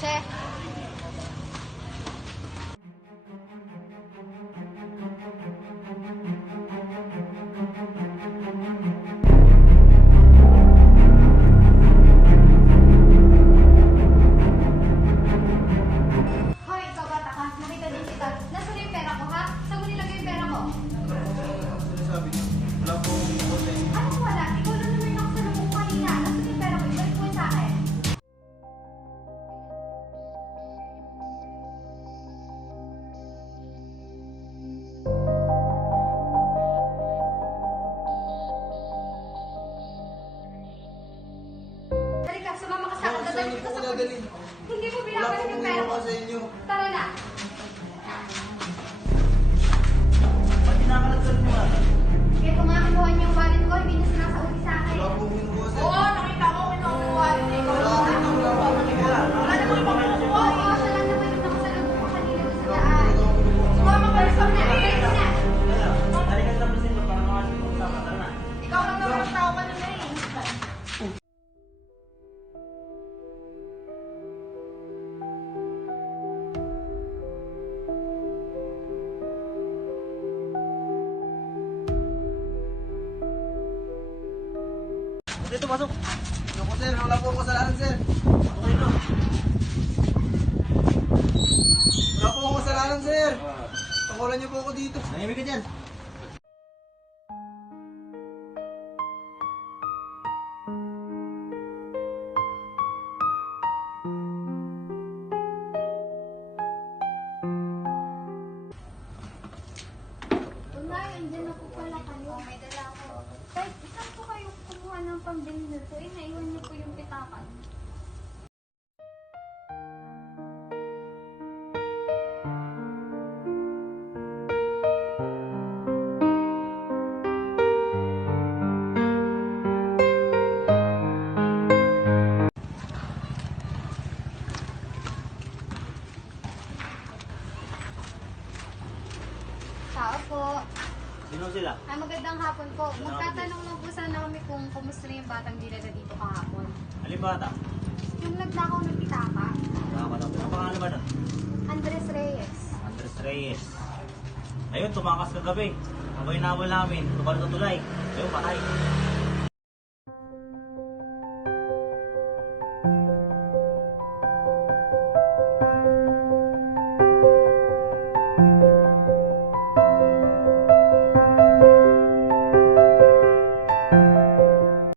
Che. Hoy, ikaw bata ka. Nakita din kita. Nasaan yung pera ko, ha? Saan mo nilagay yung pera ko? Sabi niyo, wala po akong ito sa inyo. Ano wala? Ikaw lang naman ako sa loob kanina. Nasaan yung pera ko? Ibalik mo sa akin. Halika, sumama ka sa akin. Saan niyo po ako dadalhin? Hindi mo Wala po binabalik akong yung pera ko. ito sa inyo. Tara na. Ba't kinakalatsan niyo ata? Kaya kumakinuha niyo yung wallet ko, hindi niyo sinasauli sa akin. Wala po akong kinukuha sa Oo, inyo. nakita ko kinukuha rin eh. Wala po akong kinukuha sa inyo. Wala naman yung mga Oo, oo, siya lang naman yung nakasalubong ko kanina doon sa daan. sumama ka rin sa Bilis mga. na. Ikaw lang naman ang tao kanina eh. Dito, pasok. Ako, sir. Wala po akong kasalanan, sir. Wala po akong kasalanan, sir. Pangulan niyo po ako dito. Nahimik ka dyan. Unay, andyan na po pala kayo. May dala ako. Kahit saan po kayo kumuha ng pambili nito? Eh, naiwan niyo po yung pitakan. Tao po. Sino sila? Ay, magandang hapon po. Magtatanong lang po sana kami kung kumusta na yung batang dinala dito kahapon. Alin bata? Yung nagnakaw ng pitaka, Nakakatawa. Ang pangalan ba nun? Andres Reyes. Andres Reyes. Ayun, tumakas kagabi. Ang hinabol namin, tumal na tulay. Ayun, patay.